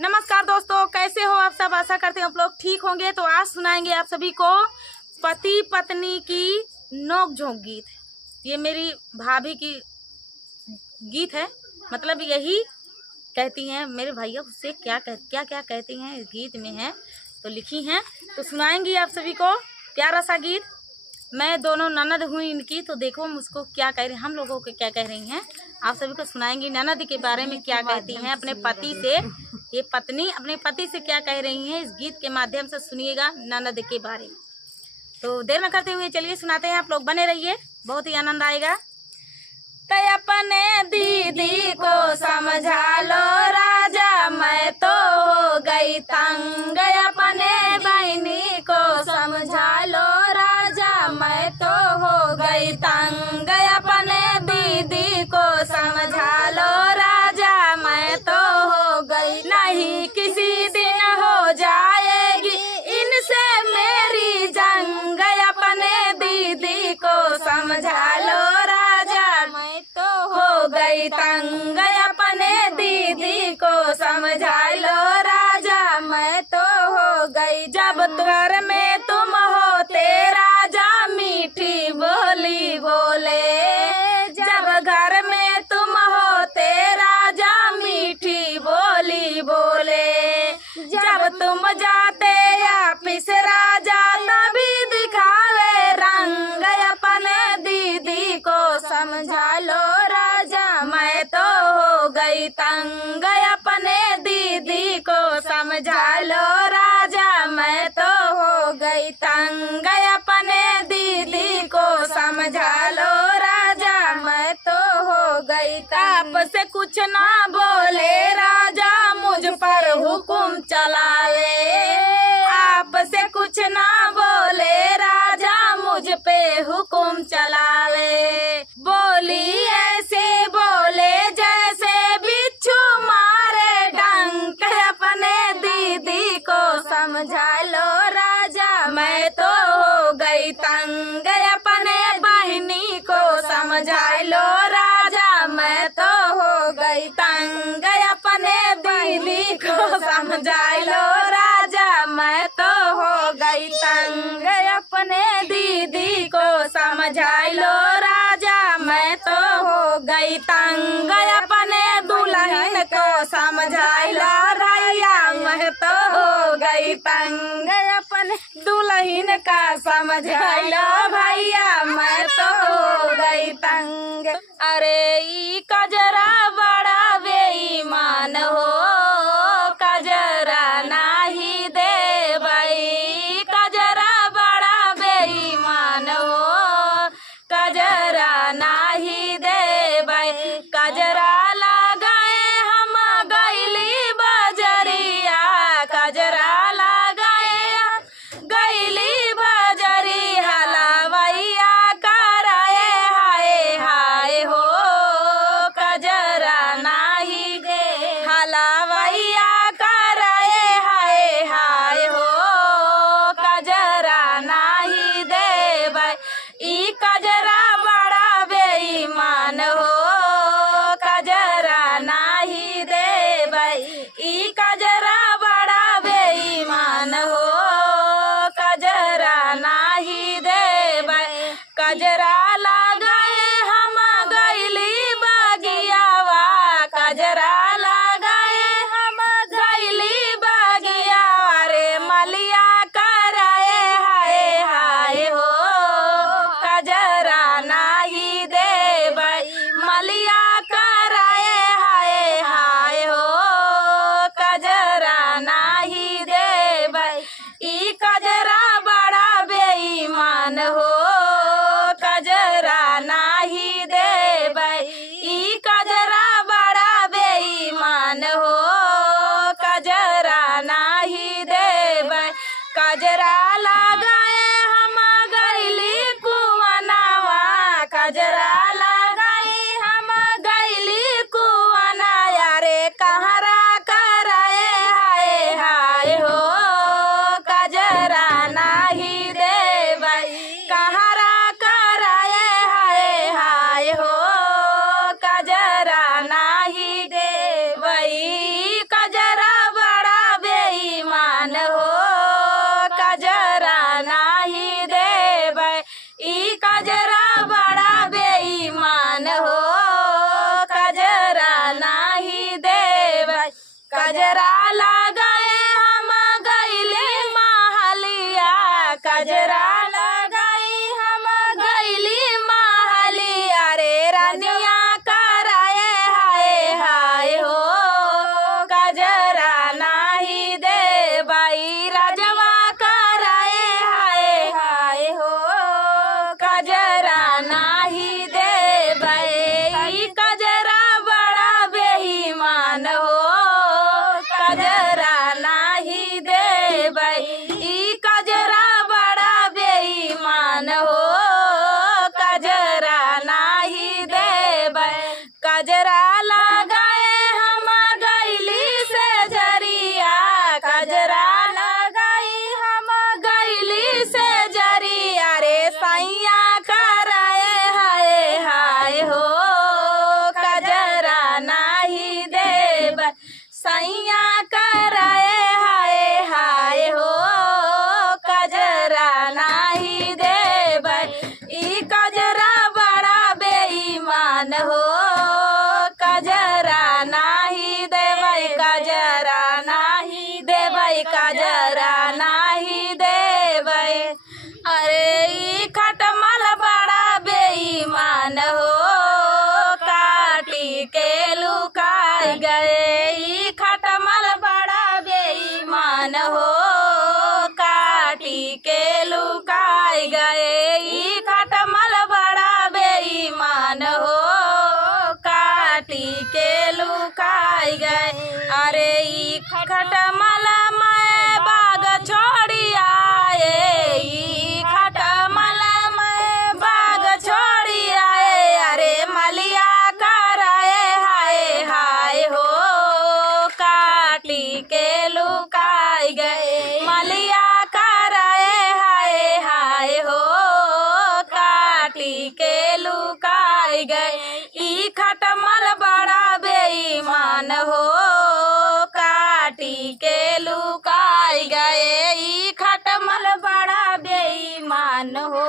नमस्कार दोस्तों, कैसे हो आप सब। आशा करते हैं आप लोग ठीक होंगे। तो आज सुनाएंगे आप सभी को पति पत्नी की नोक झोंक गीत। ये मेरी भाभी की गीत है, मतलब यही कहती हैं मेरे भैया उससे क्या कहती हैं इस गीत में है, तो लिखी हैं तो सुनाएंगी आप सभी को प्यारा सा गीत। मैं दोनों ननद हुई इनकी, तो देखो मुझको क्या कह रही, हम लोगों को क्या कह रही हैं, आप सभी को सुनाएंगी। ननद के बारे में क्या कहती हैं अपने पति से, ये पत्नी अपने पति से क्या कह रही हैं, इस गीत के माध्यम से सुनिएगा ननद के बारे में। तो देर न करते हुए चलिए सुनाते हैं, आप लोग बने रहिए, बहुत ही आनंद आएगा। तो अपने दीदी को समझा लो राजा, मैं तो हो गई तंग। अपने बहनी को समझा लो राजा, मैं तो हो गई तंग। अपने दीदी को समझा लो राजा, मैं तो हो गई, नहीं किसी दिन हो जाएगी इनसे मेरी जंग। अपने दीदी को समझा लो राजा, मैं तो हो गई तंग। अपने दीदी को समझा लो राजा, मैं तो हो गई। जब घर में तुम होते राजा मीठी बोली बोले, जब घर में तुम होते राजा मीठी बोली बोले, जब तुम जाते ऑफिस राजा तभी दिखावे रंग। अपने दीदी को समझा लो राजा, मैं तो हो गई तंग। अपने दीदी को समझा लो राजा, मैं तो हो गई तंग। अपने दीदी को समझा लो राजा, मैं तो हो गई। आपसे कुछ ना बोले राजा, मुझ पर हुकुम चलावे। आपसे कुछ ना बोले राजा, मुझ पे हुकुम चलावे। बोली ऐसे बोले जैसे बिच्छू मारे डंक। अपने दीदी को समझा लो राजा, मैं तो हो गई तंग। अपने बहनी को समझा लो राजा, मैं तो हो गई तंग। अपने दीदी को समझा लो राजा, मैं तो हो गई तंग। अपने दीदी को समझा लो राजा, मैं तो हो गई तंग। अपने दुल्हन को समझा लो भैया, मैं तो हो गई तंग। अपने दुल्हन का समझा लो भैया, मैं तो हो गई तंग। अरे ई कजरा बड़ा बेईमान हो, कजरा नाही दे भाई। कजरा बड़ा बेईमान हो, कजरा नाही दे भाई। कजरा लगाए हम गईली बजरिया, कजरा लगाए गईली बजरी। हलवैया कराए हाय हाय हो, कजरा नाही दे। हलवैया कराए हाय हाय हो, कजरा नाही दे भाई। ई कजरा बड़ा बेईमान हो, कजरा नाही दे भाई। ई कजरा बड़ा बेईमान हो, कजरा नाही दे भाई। कजरा लगाए हम गईली बगियावा, कजरा लगाए हम गईली बगियावा। रे मलिया कराए हाय हाय हो, कजरा नाही दे भाई। मलिया कराए हाय हाय हो, कजरा कजरा लगाए हम गईली महलिया, कजरा लगाई हम गईली महलिया रे रानिया कराए हाय हाय हो, कजरा नाही दे बाई राजवा कराए हाय हाय हो, कजरा नाही दे बाई, कजरा बड़ा बेईमान हो, कजरा नाही दे बाई, कजरा बड़ा बेईमान हो, कजरा नाही दे बाई, कजरा लगाए हम गईली से जरिया, कजरा लगाई हम गईली से जरिया रे सैया कराए हाय हाय हो, कजरा नाही दे बाई, सैया कराए हाय हाय हो, कजरा नाही दे बाई, कजरा बड़ा बेईमान हो, कजरा नाही दे बाई, कजरा नाही दे बाई, कजरा नाही दे बाई, अरे खटमल बड़ा बेईमान हो, काटी के लुकाए गए, खटमल बड़ा बेईमान हो, काटी के लुकाए गए, खटमल बड़ा बेईमान हो, काटी के लुकाए गए, अरे खटमल मैं बाग छोड़ी आए, खटमल मैं बाग छोड़ी आए, अरे मलिया कराए हाय हाय हो, काटी के लुकाए गए, मलिया कराए हाय हाय हो, काटी के लुकाए गए, खटमल बड़ा बेईमान हो, काटी के लुकाए गए, खटमल बड़ा बेईमान हो,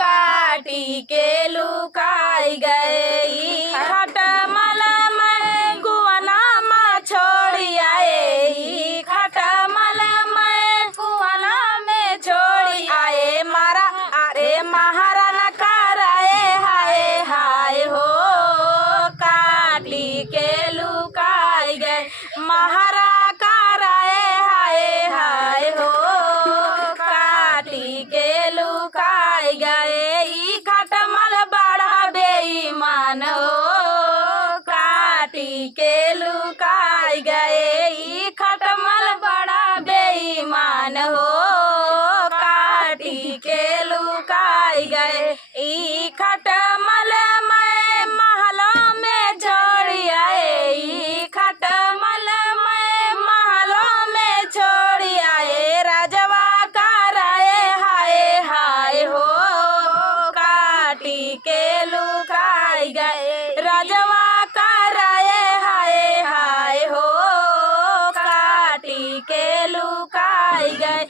काटी के लुकाए गए, खटमल मैं गुआना में छोड़ी आए, खटमल मैं गुआना में छोड़ी आए, मारा अरे महाराना कराए हाय हाय हो, काटी के लुकाए गए, महारा कराए हाय हाय हो, काटी के लुकाए गए, खटमल बड़ा बेईमान हो, काटी के लुकाए गए, खटमल बड़ा बेईमान हो, काटी के लुकाए गए, खटमल मैं महलों में छोड़ी आए, खटमल मैं महलों में छोड़ी आए, राजवा कराए हाय हाय हो, काटी के लुकाए गए, राजवा कराए हाय हाय हो, काटी के लुकाए गए,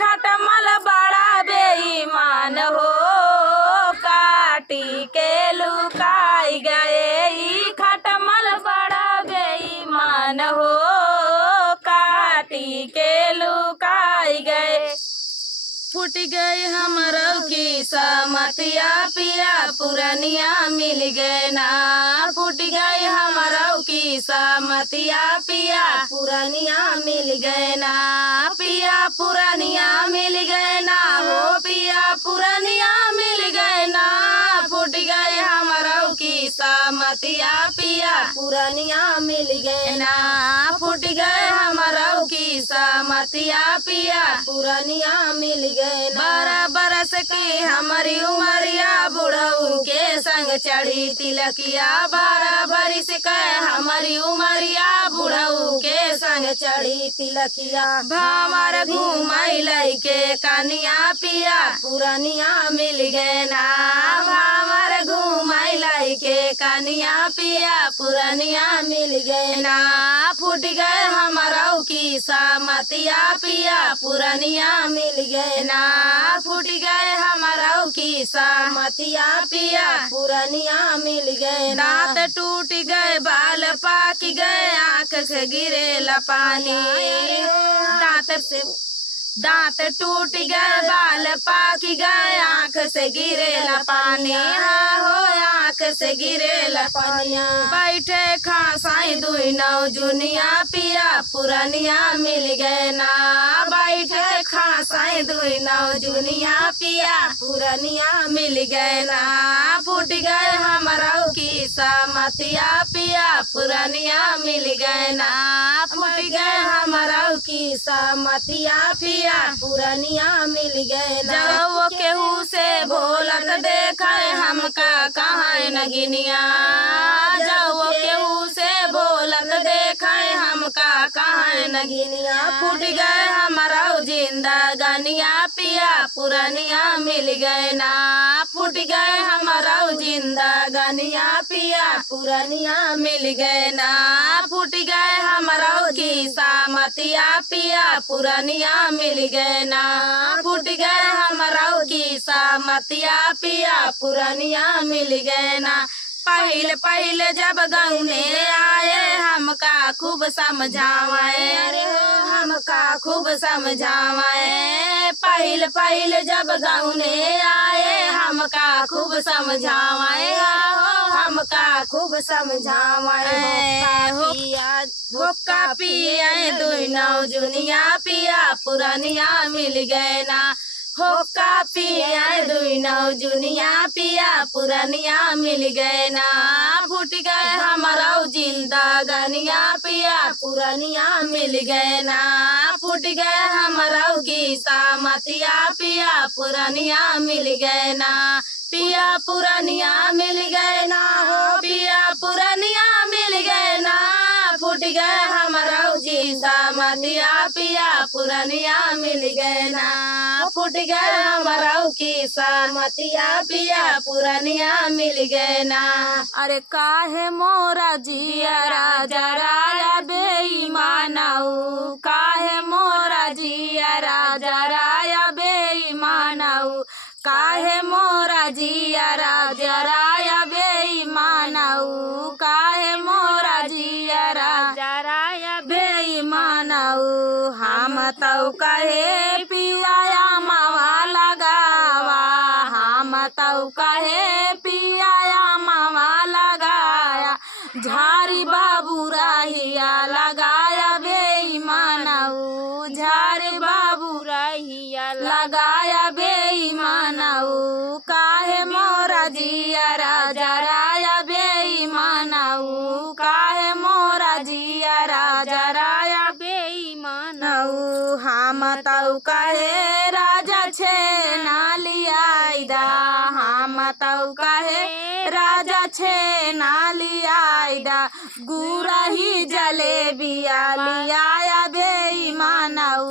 खटमल बड़ा बेईमान हो, काटी के लुकाए गए, खटमल बड़ा बेईमान हो, काटी के लुकाए गए, फूट गई हमरो की समतिया पिया पुरनिया मिल गए ना, फूट गई हमरो की समतिया पिया पुरनिया मिल गए ना, पिया पुरनिया मिल गए ना हो, पिया पुरनिया मिल गए ना, फूट गए हमरो की समतिया पिया पुरनिया मिल गए ना, फूट गए हमरो की समतिया पिया पुरनिया मिल गए ना, 12 बरस की हमारी उमरिया बुढ़ऊ के संग चढ़ी तिलकिया, 12 बरस के हमारी उमरिया बुढ़ऊ के संग चढ़ी तिलकिया, भावर घूमई लइके कनिया पिया पुरनिया मिल गए ना, भावर घूमई लइके कनिया पिया पुरनिया मिल गए ना, फूट गए हमारा की सामतिया पिया पुरनिया मिल गए ना। फूट गए हमारा की सामतिया पिया पुरनिया मिल गए ना। दांत टूट गए बाल पाक गए आँख से गिरे पानी। दांत टूट गए बाल पाक गए आँख से गिरे पानी। हाँ हो आँख से गिरे पानी। बैठे खासाई दुई नौ जुनिया पिया पुरनिया मिल गए ना। बैठे खासाई दुई नौ जुनिया पिया पुरनिया मिल गए ना। फूट गए हमारा की सामतिया पिया पुरनिया मिल गए ना। फूट गए हमारा की सामतिया पिया पुरनिया मिल गए ना। जब वो केहू से बोलत देखा हमका कहाँ नगिनिया। जब वो केहू से बोलत देखा हमका कहाँ नगिनिया। फूट गए हमारा जिंदगानिया पिया पुरनिया मिल गए ना। फूट गए हमारा जिंदगानिया पिया पुरनिया मिल गए ना। फूट गए हमारा की सामतिया पिया पुरनिया मिल गए ना। फूट गए हमारा की सामतिया पिया पुरनिया मिल गए ना। पहले पहले जब गौने आए हमका खूब समझावाए। अरे हमका खूब समझावाए। पहले पहले जब गौने आए हमका खूब समझावाए। हमका खूब समझावाए। हुक्का पिए दुई नौ जुनिया पिया पुरनिया मिल गए ना। हुक्का पिए दुई नौ जुनिया पिया पुरनिया मिल गए ना। फूट गए हमारा जिंदगानिया पिया पुरनिया मिल गए ना। फूट गए हमारा की सामतिया पिया पुरनिया मिल गए ना। पिया पुरनिया मिल गए ना। हो पिया पुरनिया मिल गए ना। फूट गए हमारा सामतिया पिया पुरनिया मिल गए ना। फूट गए हमारा की सामतिया पिया पुरनिया मिल गए ना। अरे काहे मोरा जिया राजा राया बेईमानऊ। काहे मोरा जिया राजा राया बेईमानऊ। काहे मोरा जिया राजा राया बेईमानऊ। काहे मोरा जिया राजा राया बेईमानऊ। हम तौ कहे पिया मावा लगावा। हम तौ कहे पिया मावा लगाया। झारी बाबू राहिया लगाया बेईमानऊ। झारी बाबू राहिया लगाया बेईमानऊ। काहे मोरा जिया राजा राया बेईमानऊ। काहे मोरा जिया राजा राया बेईमानऊ। हम तौ कहे राजा छे नालियाईदा। हम तौ कहे राजा छे नालियाईदा। गुरही जलेबिया लियाया बेईमानऊ।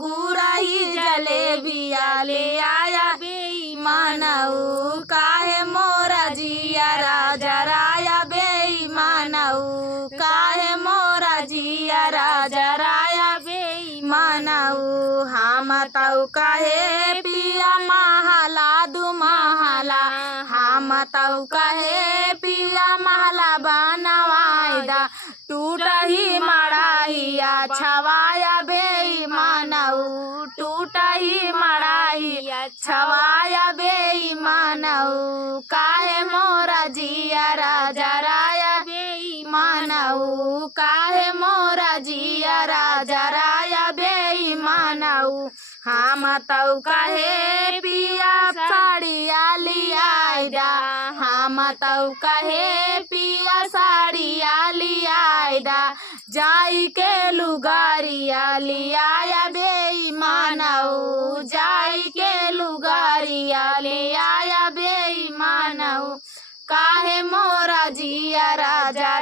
गुरही जलेबिया लियाया बेईमानऊ। काहे मोरा जिया राजा राया बेईमानऊ। काहे मोरा जिया राजा राया बेईमानऊ। हम तौ कहे पिया महला दु महला। हम तौ कहे पिया महला बनवाईदा। टूटही मड़ाहिया छवाया बेईमानऊ। टूटही मड़ाहिया छवाया बेईमानऊ। काहे मोरा जिया राजा राया बेईमानऊ। काहे मोरा जिया राजा राया बेईमानऊ। हम तौ कहे पिया साड़िया लियाईदा। हम तौ कहे पिया साड़िया लियाईदा। जाई के लुगारिया लियाया बेईमानऊ। जाई के लुगारिया लियाया बेईमानऊ। काहे मोरा जिया राजा